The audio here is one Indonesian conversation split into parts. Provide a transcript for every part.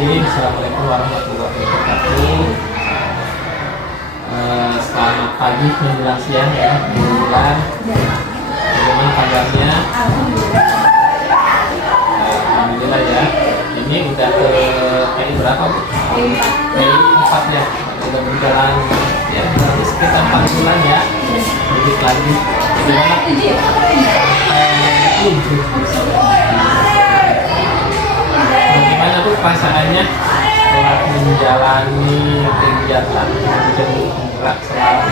Bismillahirrahmanirrahim. Assalamualaikum warahmatullahi wabarakatuh. Selamat pagi menjelang siang ya, bulan. Bagaimana kabarnya? Alhamdulillah ya. Ini udah ke PI berapa Bu? PI 4 ya. Udah berjalan ya berarti sekitar 4 bulan ya. Sedikit lagi. Gimana? Bagaimana Bu perasaannya setelah menjalani kegiatan menjadi penggerak selama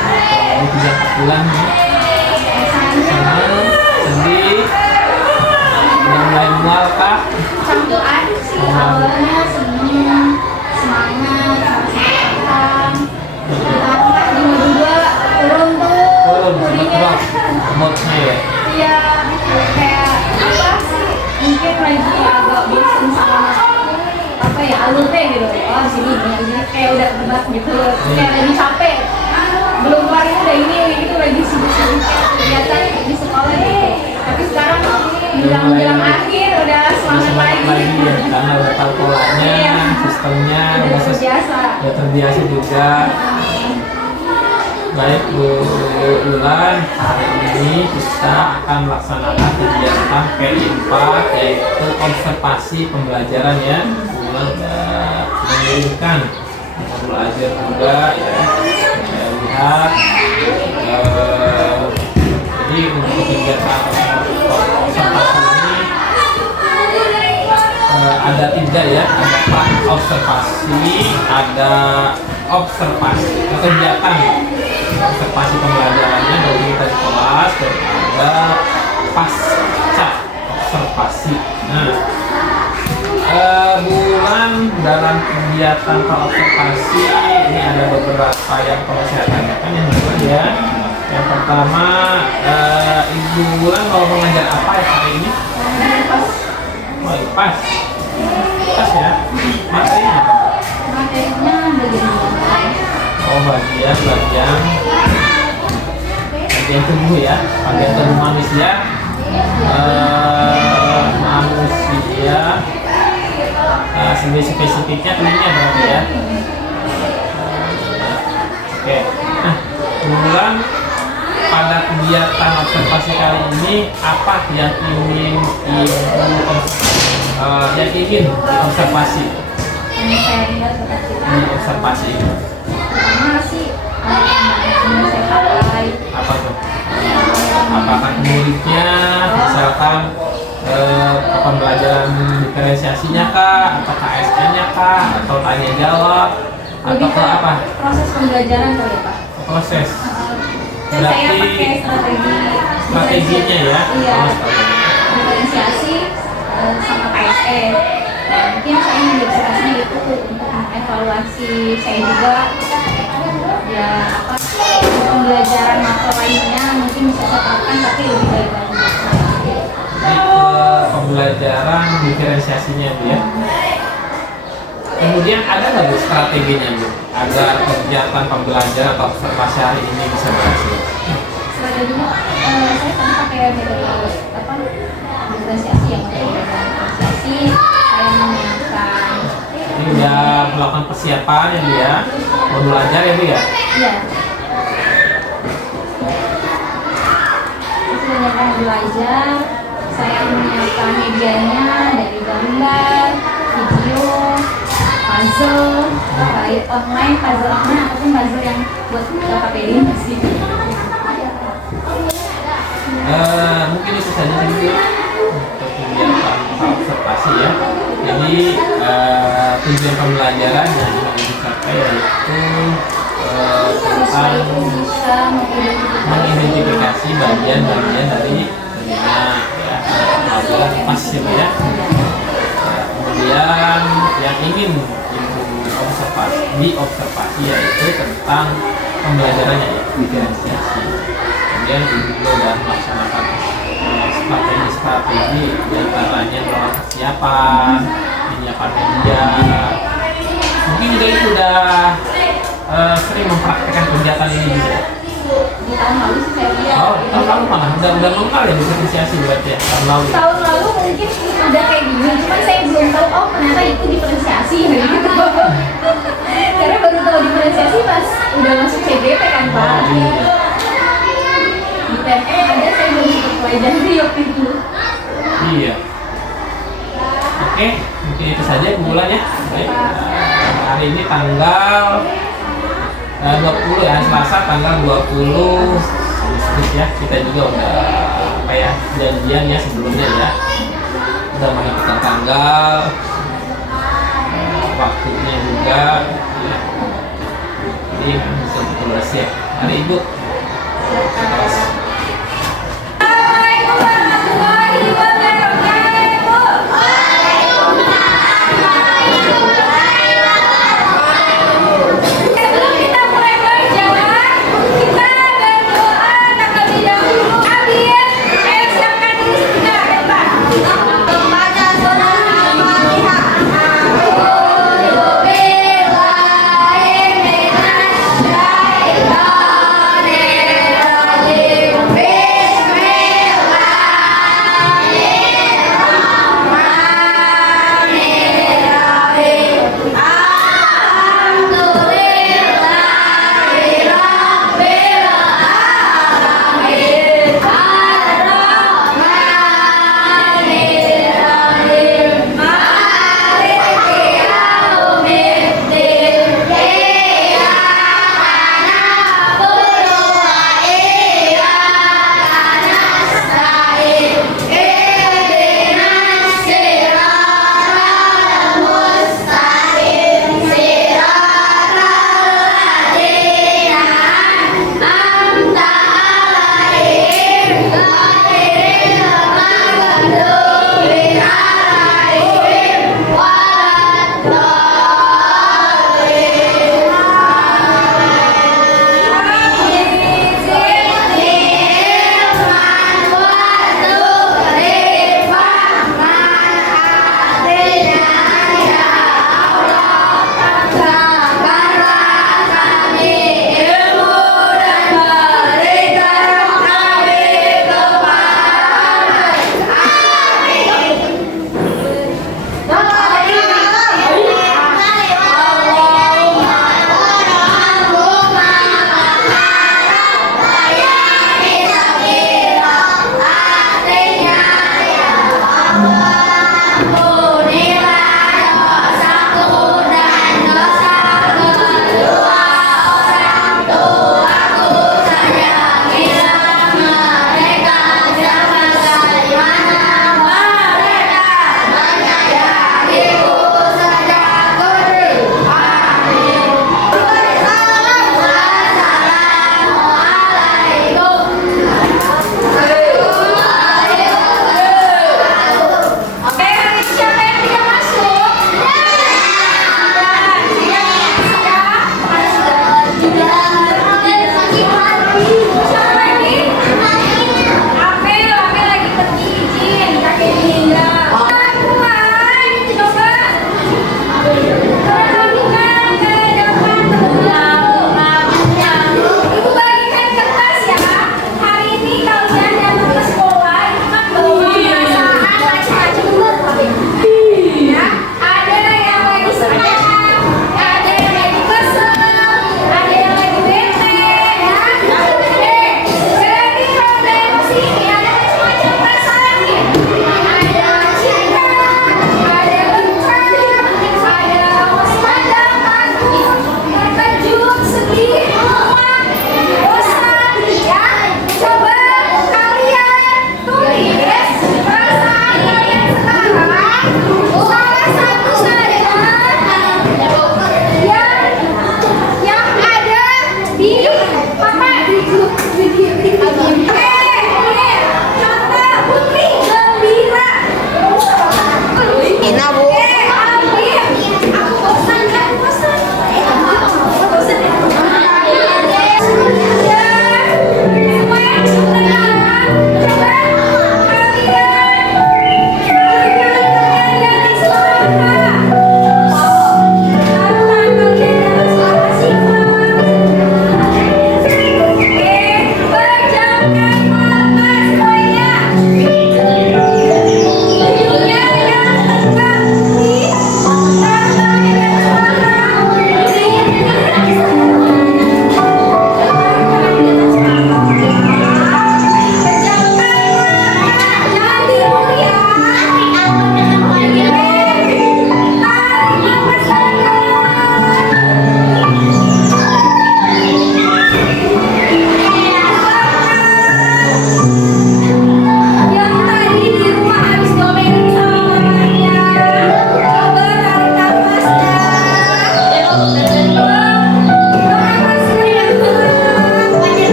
3-4 bulan ya? Senang, sedih, udah mulai mual kah? Campur aduk sih, awalnya seneng, semangat, semangat, ditambah di kedua turun bodinya. Moodnya ya? Iya, kayak apa sih, mungkin lagi agak bosan sama apa ya, alurnya gitu. Oh sini kayak udah berat gitu, kayak lagi capek. Belum keluar udah ini gitu, lagi sibuk-sibuk kegiatan di sekolah gitu. Tapi sekarang menjelang akhir udah semangat lagi ya, karena udah tahu polanya, iya, sistemnya udah terbiasa. udah terbiasa juga. Baik Bu Ulan, hari ini kita akan melaksanakan kegiatan P4 yaitu observasi pembelajaran ya. Bu Ulan sudah mengirimkan modul ajar juga ya. Saya lihat jadi untuk kegiatan observasi ini ada 3 ya, ada observasi, ada observasi kegiatan observasi pembelajarannya dari kita di kelas, dan ada pasca observasi. Nah, bulan dalam kegiatan observasi ini ada beberapa yang perlu saya tanyakan yang kedua ya. Yang pertama, Ibu Bulan mau mengajar apa ya hari ini? Oh, pas. Pas ya. Materinya apa? Materinya bagian Oh, bagian tubuh ya, bagian tubuh manusia. Spesifiknya ini berarti ya. Oke. Nah, bulan pada kegiatan observasi kali ini apa yang ingin observasi? yang saya lihat Ini observasi. pertama sih yang saya pakai Apa tuh? Apakah muridnya misalkan pembelajaran diferensiasinya kah, atau KSN-nya kah, atau tanya jawab, atau ke apa? proses pembelajaran kali ya Pak. Proses. Dan saya Berarti pakai strateginya ya. Iya. Oh, strategi. Diferensiasi sama KSN. Mungkin saya mengobservasinya itu untuk evaluasi saya juga ya apa pembelajaran materi lainnya mungkin bisa saya terapkan tapi lebih baik lagi. Jadi pembelajaran diferensiasinya Bu ya. Kemudian ada nggak Bu strateginya Bu agar kegiatan pembelajaran atau observasi hari ini bisa berhasil? Strateginya saya tadi pakai metode apa diferensiasi ya, metode diferensiasi. Saya menyiapkan Ini udah melakukan persiapan ya Bu ya, mau belajar ya Bu ya. iya. Itu menyiapkan belajar. Saya menyiapkan medianya dari gambar, video, puzzle, baik online, puzzle online ataupun puzzle yang buat KPD sih. Mungkin itu saja sih untuk kegiatan observasi ya. Jadi tujuan pembelajaran yang ingin dicapai yaitu tentang Bisa mengidentifikasi bagian-bagian dari seniman ya, pelajaran pasif ya. Kemudian yang ingin diobservasi yaitu tentang pembelajarannya ya, diferensiasi. Kemudian ibu sudah melaksanakan strategi diantaranya melakukan persiapan, menyiapkan media. Mungkin juga ini sudah sering mempraktekkan kegiatan ini juga. di tahun lalu sih saya lihat. Oh, tahun lalu malah udah mengenal ya diferensiasi berarti ya tahun lalu. Tahun lalu mungkin udah kayak gini, cuman saya belum tahu oh ternyata itu diferensiasi diferensiasi gitu. Karena baru tahu diferensiasi pas udah masuk CGP kan Pak. Di PNE ada saya belum sempat pelajari waktu itu. Iya. Oke, mungkin itu saja bulan ya. Baik. Hari ini tanggal 20 ya, Selasa tanggal 20 Agustus ya. Kita juga udah apa ya, janjian ya sebelumnya ya. Udah menentukan tanggal, waktunya juga ya. Jadi bisa betul ya. Hari Ibu. Assalamualaikum warahmatullahi wabarakatuh. Sebelum kita mulai belajar, kita berdoa terlebih dahulu. Amin. Saya siapkan diri sebentar ya Pak. Membaca surah Al-Fatihah. A'udzubillahi minasyaitonir rajim.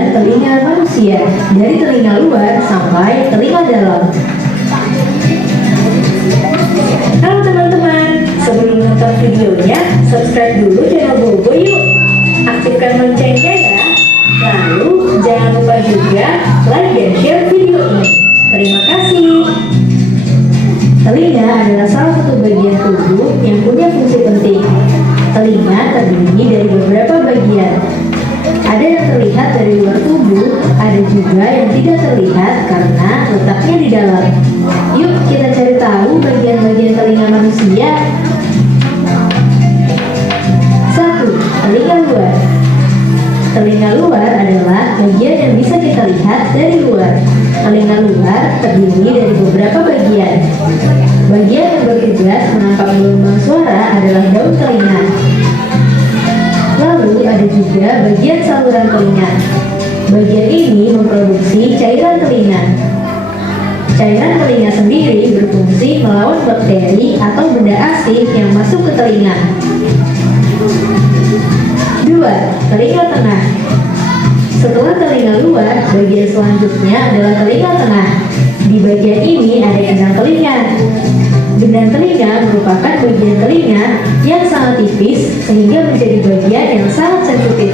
bagian telinga manusia, dari telinga luar sampai telinga dalam. Halo teman-teman, sebelum nonton videonya, subscribe dulu channel Bobo yuk. Aktifkan loncengnya ya. Lalu jangan lupa juga like dan share video ini. Terima kasih. Telinga adalah salah satu bagian tubuh yang punya fungsi penting. Telinga terdiri dari beberapa bagian. Ada yang terlihat dari luar tubuh, ada juga yang tidak terlihat karena letaknya di dalam. Yuk kita cari tahu bagian-bagian telinga manusia. 1. Telinga luar. Telinga luar adalah bagian yang bisa kita lihat dari luar. Telinga luar terdiri dari beberapa bagian. Bagian yang bertugas menangkap gelombang suara adalah daun telinga. Lalu ada juga bagian saluran telinga. Bagian ini memproduksi cairan telinga. Cairan telinga sendiri berfungsi melawan bakteri atau benda asing yang masuk ke telinga. 2. Telinga tengah. Setelah telinga luar, bagian selanjutnya adalah telinga tengah. Di bagian ini ada gendang telinga. Gendang telinga merupakan bagian telinga yang sangat tipis sehingga menjadi bagian yang sangat sensitif.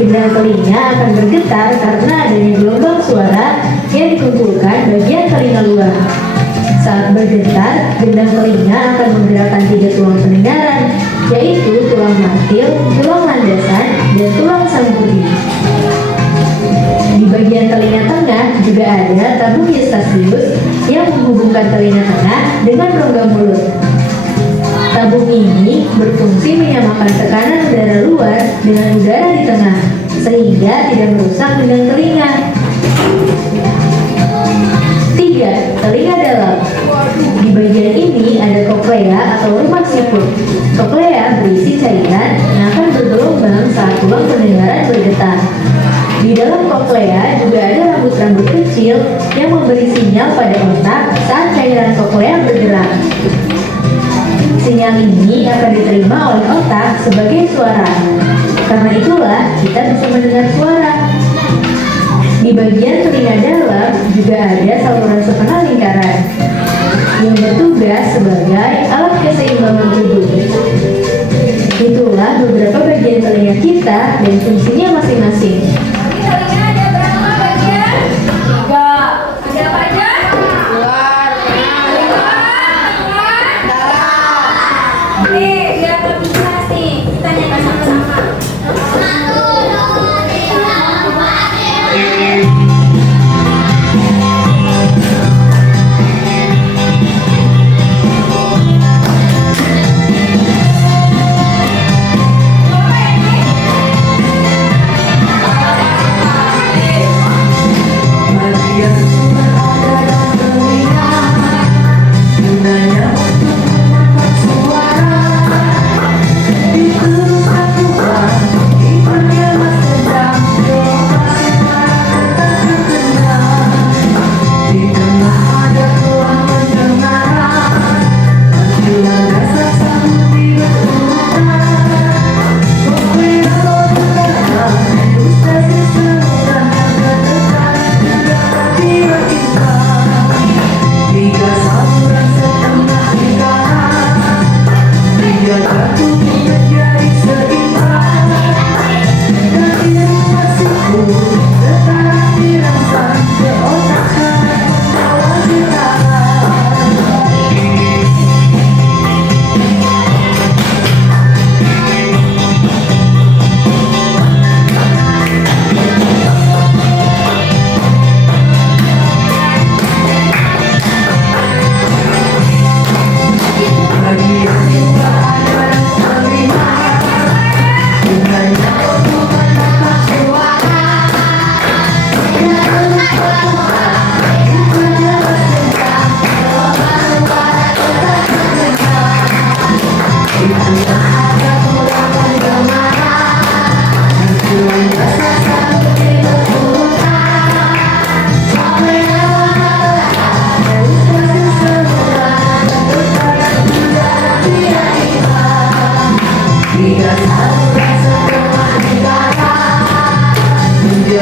Gendang telinga akan bergetar karena adanya gelombang suara yang dikumpulkan bagian telinga luar. Saat bergetar, gendang telinga akan menggerakkan 3 tulang pendengaran, yaitu tulang martil, tulang landasan, dan tulang sangguri. Di bagian telinga tengah juga ada tabung Eustachius yang menghubungkan telinga tengah dengan rongga mulut. Tabung ini berfungsi menyamakan tekanan udara luar dengan udara di tengah, sehingga tidak merusak gendang telinga. 3. Telinga dalam. Di bagian ini ada koklea atau rumah siput. Koklea berisi cairan yang akan bergelombang saat tulang pendengaran bergetar. Di dalam koklea juga ada rambut-rambut kecil yang memberi sinyal pada otak saat cairan koklea bergerak. Sinyal ini akan diterima oleh otak sebagai suara. Karena itulah kita bisa mendengar suara. Di bagian telinga dalam juga ada saluran setengah lingkaran yang bertugas sebagai alat keseimbangan tubuh. Itulah beberapa bagian telinga kita dan fungsinya masing-masing. Telinga ada berapa bagian? 3. Ada apa aja? Luar, dalam. Oke, biar lebih jelas nih, kita nyanyi sama-sama.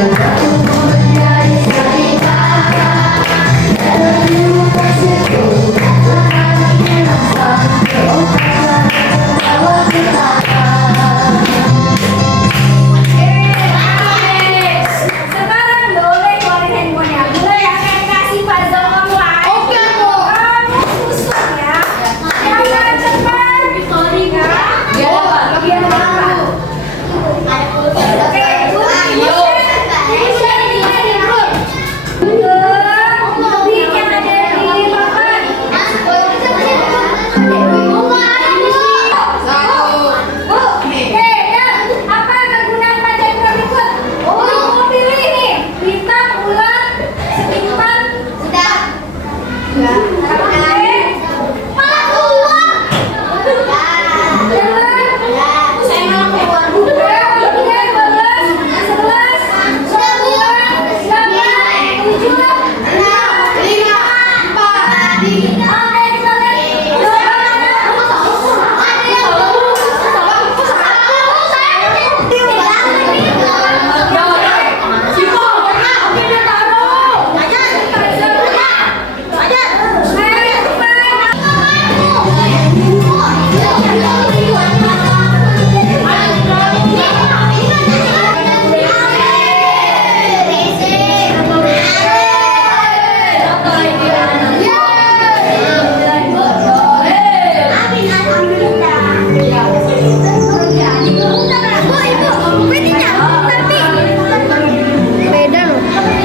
Sekarang boleh keluarin handphonenya. Boleh ya, kayak kasih puzzle kamu lagi. Oke, Bu. Kamu susun ya. Jangan cepat. Sorry, Kak. Biar berapa? Oke, Bu. Ayo. Duit yang ada di papan. Apa kegunaan pajak berikut? Mau pilih nih, bintang, bulan, setimpal. Sudah.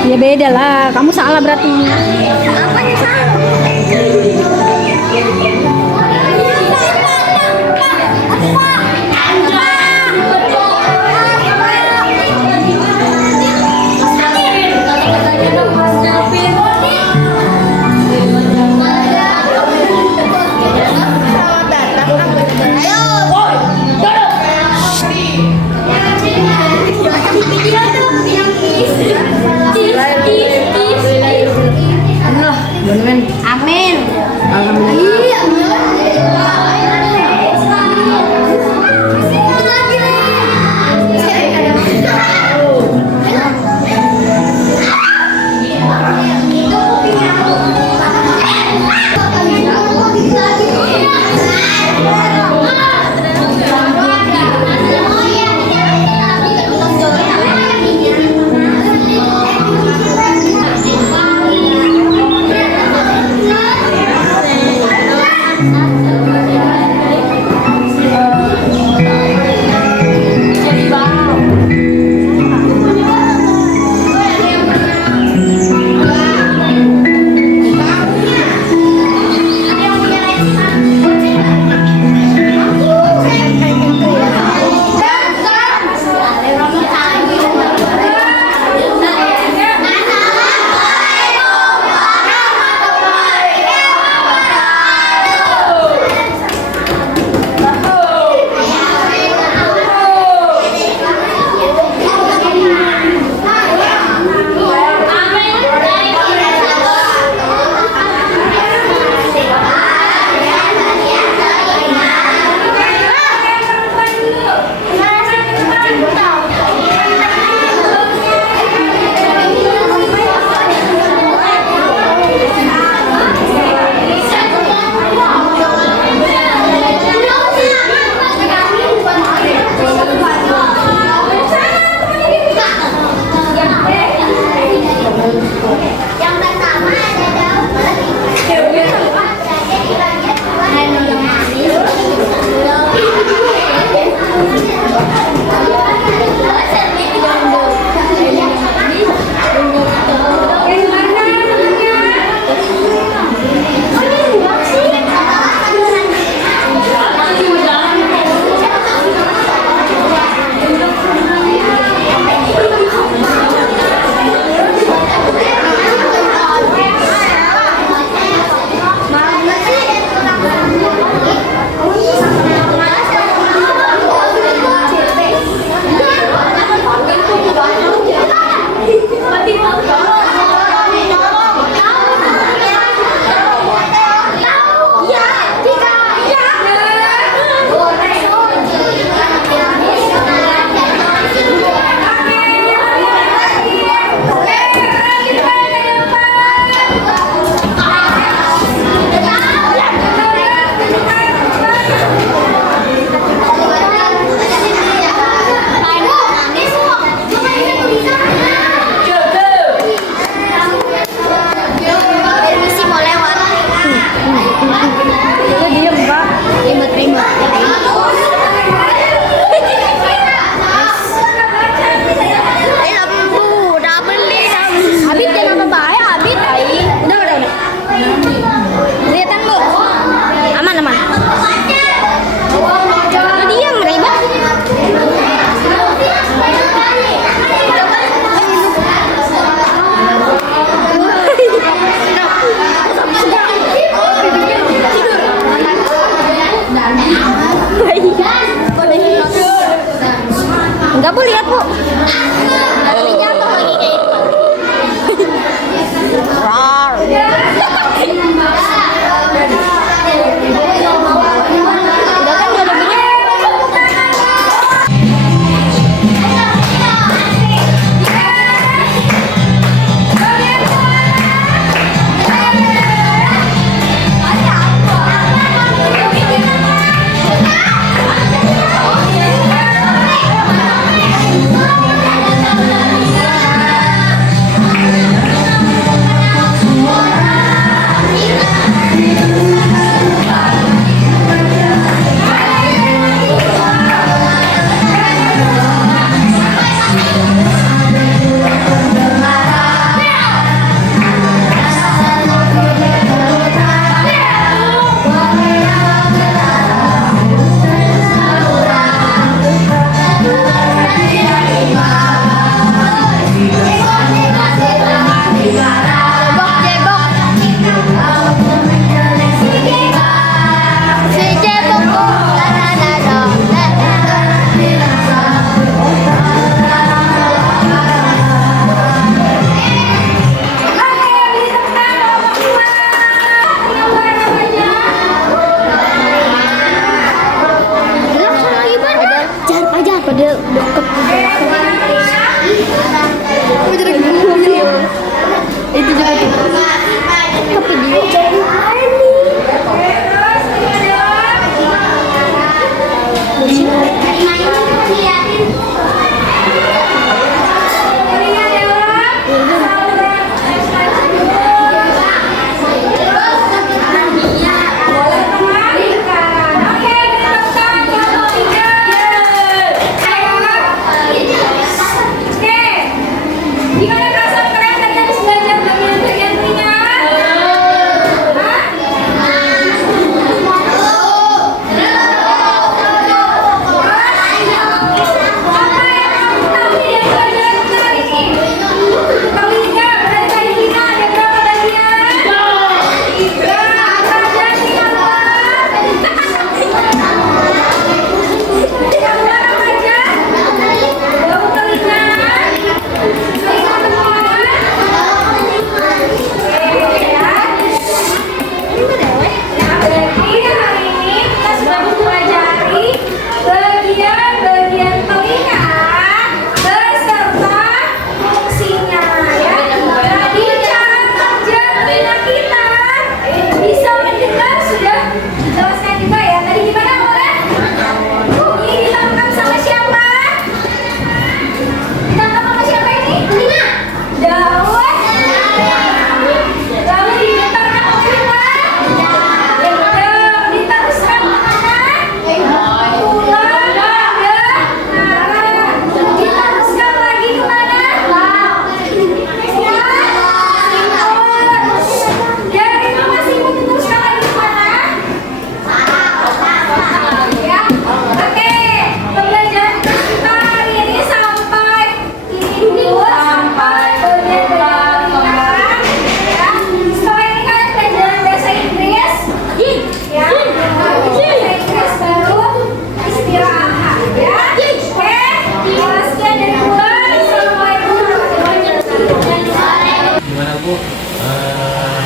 Ya beda lah, kamu salah berarti. Apa yang salah?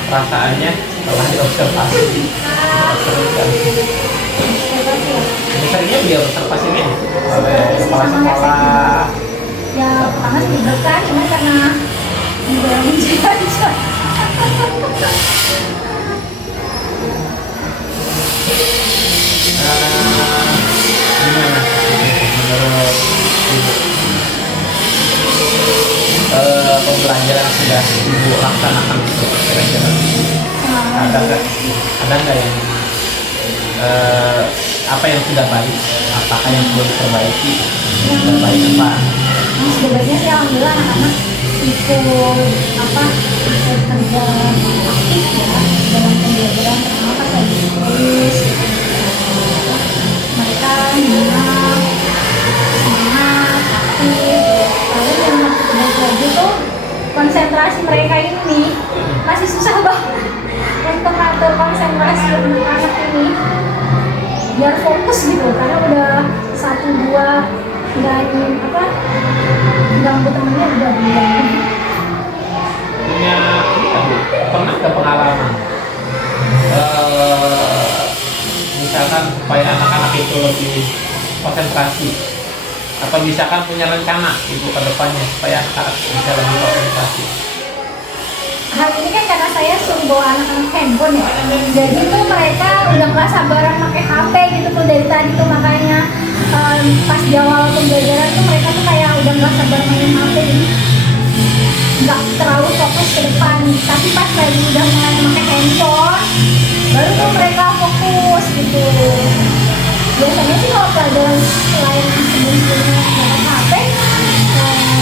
perasaannya setelah diobservasi. Ini seringnya dia observasi ini oleh kepala sekolah. Ya pertama sih deg-degan, cuma karena udah aja. Gimana menurut Ibu? Pembelajaran sudah Ibu laksanakan itu kira-kira ada nggak yang apa yang sudah baik, apakah yang perlu diperbaiki, yang sudah baik apa? Yang sudah baiknya sih alhamdulillah anak-anak ikut kerja aktif ya dalam pembelajaran, pertama pas lagi tulis mereka semangat aktif. Lalu yang waktu tugas lagi tuh konsentrasi mereka ini masih susah banget untuk ngatur konsentrasi anak ini biar fokus gitu, karena udah 1-2 dan ganggu temennya udah bilang. Punya pernah nggak pengalaman misalkan supaya anak-anak itu lebih konsentrasi, atau misalkan punya rencana Ibu ke depannya supaya anak-anak bisa lebih konsentrasi? Hal ini kan karena saya suruh bawa anak-anak handphone ya, jadi tuh mereka udah nggak sabaran pakai HP gitu tuh dari tadi tuh, makanya pas di awal pembelajaran tuh mereka tuh kayak udah nggak sabar main HP, jadi nggak terlalu fokus ke depan. Tapi pas lagi udah mulai pakai handphone, baru tuh mereka fokus gitu. Biasanya sih kalau pelajaran lain sebelum-sebelumnya pakai HP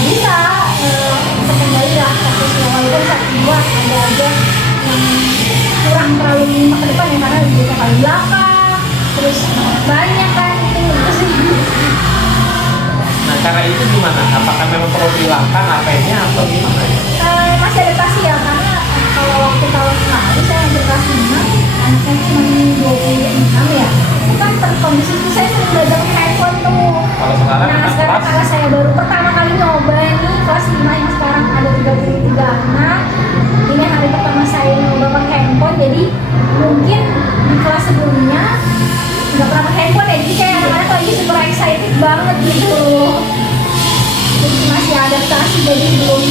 bisa kembali lah fokus, walaupun 1-2 ada aja yang kurang terlalu ke depan ya, karena bisa paling belakang terus banyak kan itu sih. Nah, cara itu gimana? Apakah memang perlu dihilangkan HP-nya atau gimana ya? Masih adaptasi ya, karena kalau waktu tahun lalu saya yang kelas 5, anaknya cuma 26 ya, itu kan terkondisi itu saya sering belajar pakai handphone tuh. Kalau sekarang Nah sekarang karena saya baru pertama kali nyoba nih kelas 5 yang sekarang ada 33 anak, ini hari pertama saya nyoba pakai handphone, jadi mungkin di kelas sebelumnya nggak pernah pakai handphone ya, jadi kayak anak-anak lagi super excited banget gitu. Jadi masih adaptasi, jadi belum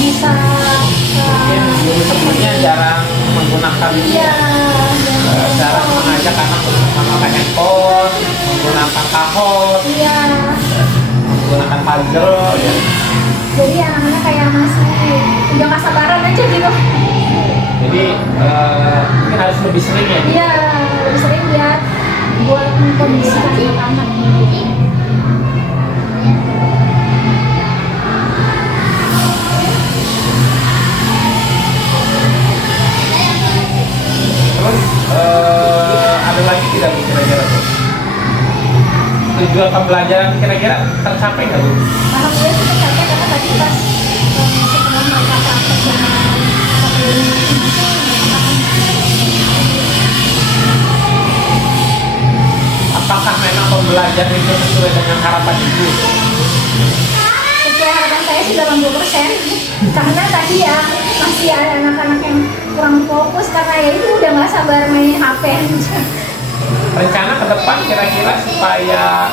bisa mungkin dulu sebelumnya jarang menggunakan iya jarang mengajak anak untuk memakai handphone, menggunakan kahos, iya. menggunakan puzzle ya. Jadi anak-anak kayak masih udah nggak sabaran aja gitu. Jadi mungkin harus lebih sering ya. Iya, lebih sering lihat buat mengkondisikan anak-anak. Terus ada lagi tidak Bu kira-kira Bu? Tujuan pembelajaran kira-kira tercapai nggak Bu? Alhamdulillah sih tercapai, karena tadi pas setelah mereka praktek dengan pakai Apakah memang pembelajaran itu sesuai dengan harapan Ibu? sesuai harapan saya sih 80%. Karena tadi ya masih ada anak-anak yang kurang fokus karena ya itu udah nggak sabar main HP. Rencana ke depan kira-kira supaya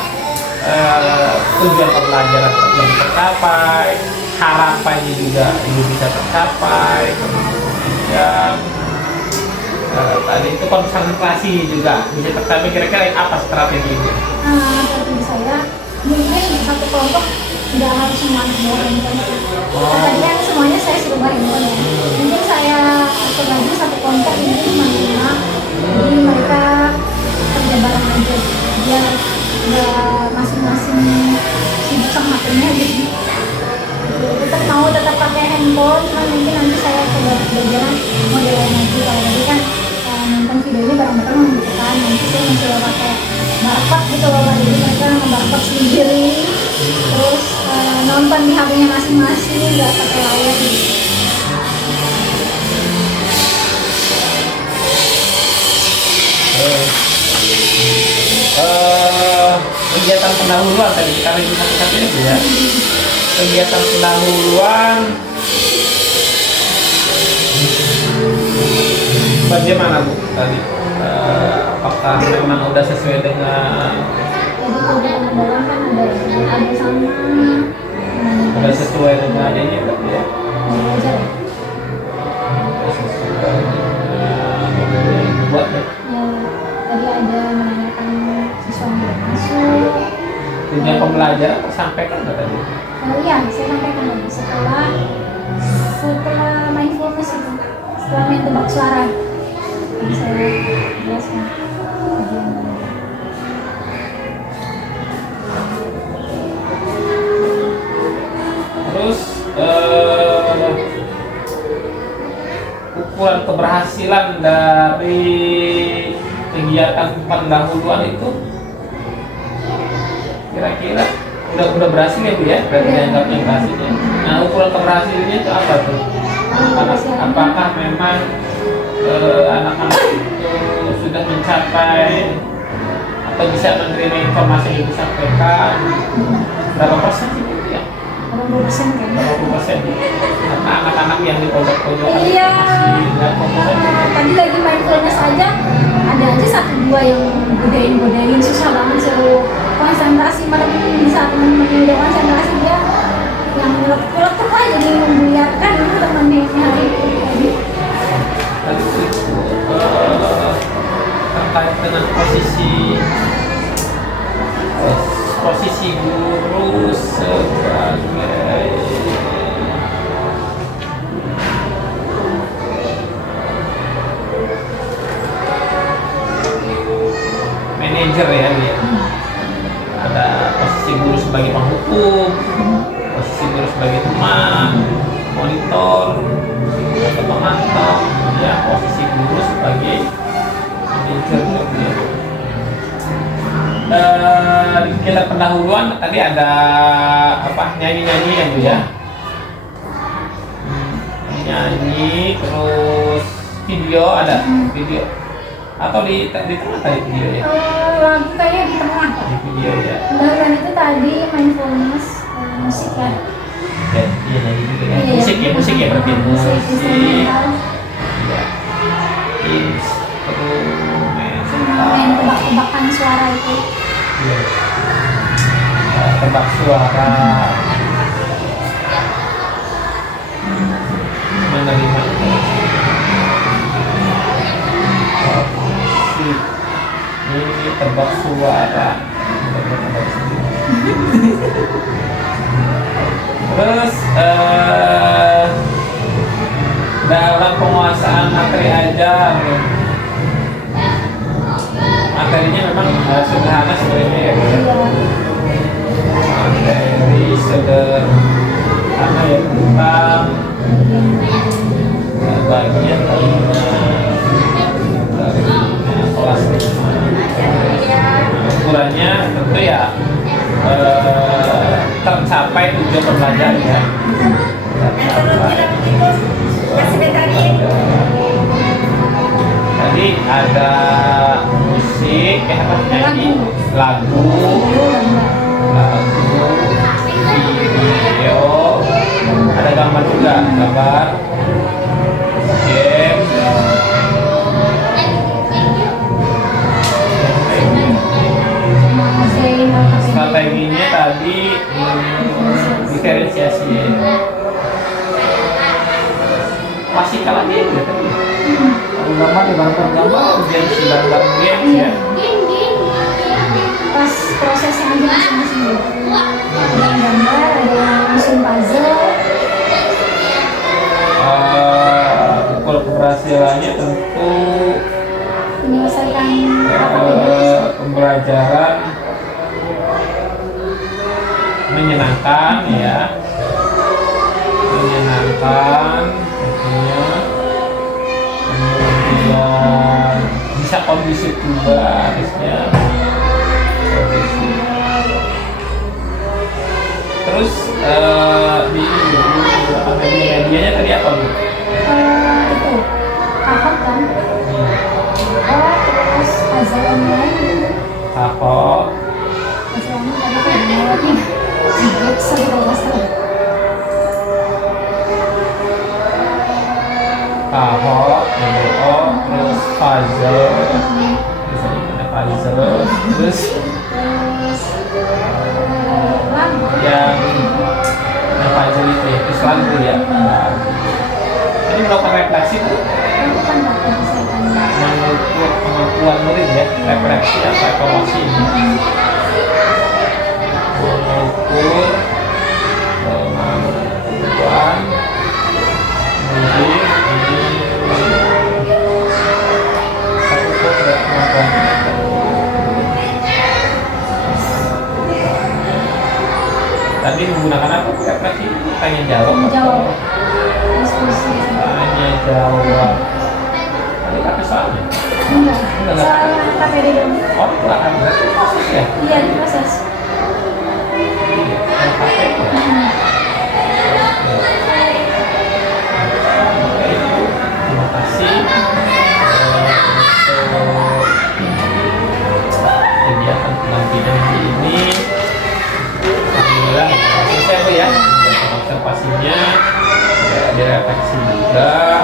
tujuan pembelajaran lebih tercapai, harapannya juga Ibu bisa tercapai, kemudian tadi itu konsentrasi juga bisa tercapai, kira-kira apa strategi Ibu? Strategi saya mungkin satu kelompok nggak harus semuanya bawa handphone. Tadi kan semuanya saya suruh bawa handphone ya. Mungkin saya atur lagi satu kelompok ini cuma 5, jadi mereka kerja bareng aja biar nggak masing-masing sibuk sama HP-nya gitu. Tetap mau tetap pakai handphone, cuma mungkin nanti saya coba belajar model lain lagi. Kalau tadi kan nonton videonya bareng-bareng gitu kan, nanti saya mencoba pakai barcode gitu loh, jadi mereka nge-barcode sendiri, terus nonton di HP-nya masing-masing, nggak pakai layar gitu. Kegiatan pendahuluan tadi kita lagi satu itu ya. Kegiatan pendahuluan bagaimana Bu tadi? Apakah memang udah sesuai dengan Jadi kalau di pengendalian kan ada sama udah sesuai dengan ini berarti ya? belajar ya. Udah sesuai dengan yang dibuat ya? Ya, tadi ada menanyakan siswa yang belum masuk. Tujuan pembelajaran tersampaikan nggak tadi? Iya, saya sampaikan lagi setelah mindfulness itu, setelah main tebak suara, yang saya jelaskan. Terus ukuran keberhasilan dari kegiatan pendahuluan itu kira-kira udah berhasil ya Bu ya? Berarti dianggapnya berhasil ya. Nah ukuran keberhasilannya itu apa tuh? Apakah memang anak-anak itu sudah mencapai atau bisa menerima informasi yang disampaikan? Berapa persen sih Bu ya? 80% kan? 80% karena anak-anak yang di pojok-pojokan Iya. masih nggak fokus aja. Tadi lagi mindfulness aja, ada aja satu dua yang godain susah banget suruh konsentrasi. Malah di saat temen-temen udah konsentrasi dia yang nyeletuk aja jadi membiarkan itu temennya yang hari tadi. Terus itu terkait dengan posisi guru sebagai manajer ya dia. Ada posisi guru sebagai penghukum, posisi guru sebagai teman, monitor, atau pemantau, ya posisi guru sebagai manajer ya. Di kegiatan pendahuluan tadi ada apa nyanyi-nyanyi ya Bu ya, nyanyi terus video ada video atau di tengah tadi video ya, Lagu kayaknya di tengah. di video ya. Pendahuluan itu tadi mindfulness, musik ya. Ya, iya nyanyi juga ya. Iya, Musik ya berarti musik. instrumental. Ya. Instrumental. Main tebak-tebakan suara itu. Iya. Tebak suara. Menerima ini tebak suara. Terus dalam penguasaan materi ajar, materinya memang sederhana sebenarnya ya. Materi sederhana ya tentang bagian dari kelas 5. Ukurannya tentu ya tercapai tujuan pembelajaran ya. Tadi ada musik, apa nyanyi, lagu, video, ada gambar juga, gambar, game, strateginya tadi diferensiasi ya. Masih kalah dia ya tadi. Gambar di gambar, ujian sidang bareng game ya. Pas prosesnya aja masing-masing ya. Ada yang gambar, ada yang nyusun puzzle. Ukur keberhasilannya tentu Menyelesaikan apa pembelajaran menyenangkan ya, menyenangkan tentunya, kemudian bisa kondusif juga harusnya kondusif. Terus di medianya tadi apa Bu? itu tahap kan? Terus puzzle online. Tahap Puzzle online tadi kan melewati Jigsaw kalau nggak salah. tahap, oh terus puzzle, biasanya ada puzzle, terus yang puzzle itu ya, terus lagu ya. Ini melakukan refleksi tuh mengukur kemampuan murid ya, refleksi atau evaluasi ini mengukur kemampuan murid ini mengukur kemampuan. Tadi menggunakan apa refleksi? Tanya jawab. Jawab. Diskusi. Tanya jawab. Tadi pakai soalnya. Enggak. Enggak. Soalnya KPD dong. Oh, itu akan berarti proses ya? Iya, di proses. Yang pakai ya? Oke, terima kasih untuk kegiatan pendampingan ini. Alhamdulillah selesai Bu ya. Observasinya ada refleksi juga.